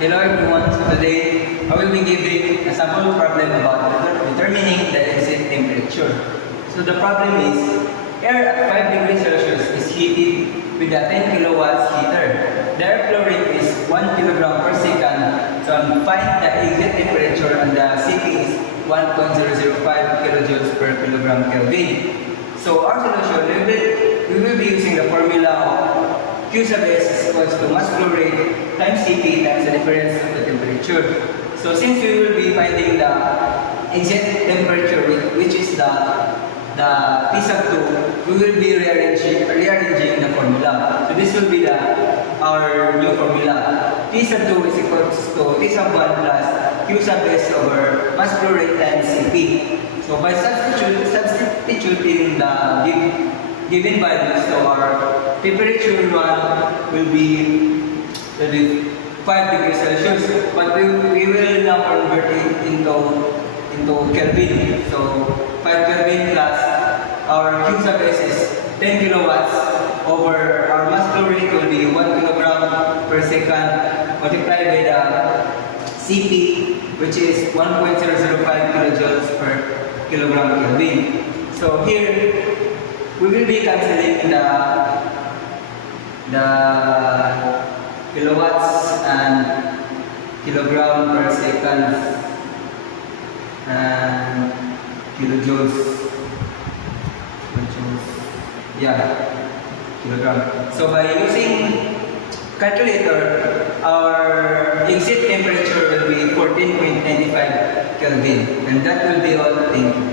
Hello everyone, so today I will be giving a sample problem about determining the exit temperature. So the problem is, air at 5 degrees Celsius is heated with a 10 kilowatts heater. The air flow rate is 1 kilogram per second, so find the exit temperature and the Cp is 1.005 kilojoules per kilogram Kelvin. So our solution, we will be using the formula of Q sub S is equals to mass flow rate times Cp times the difference of the temperature. So since we will be finding the exit temperature which is the T sub 2, we will be rearranging the formula. So this will be our new formula. T sub 2 is equals to T sub 1 plus Q sub S over mass flow rate times Cp. So by substituting the given values, so our temperature will be 5 degrees Celsius, but we will now convert it into Kelvin. So 5 Kelvin plus our Q sub S is 10 kilowatts over our mass flow rate will be 1 kilogram per second multiplied by the Cp, which is 1.005 kilojoules per kilogram Kelvin. So here we will be cancelling the kilowatts and kilogram per second and kilojoules. Kilogram. So by using calculator, our exit temperature will be 14.95 Kelvin, and that will be all. Thank you.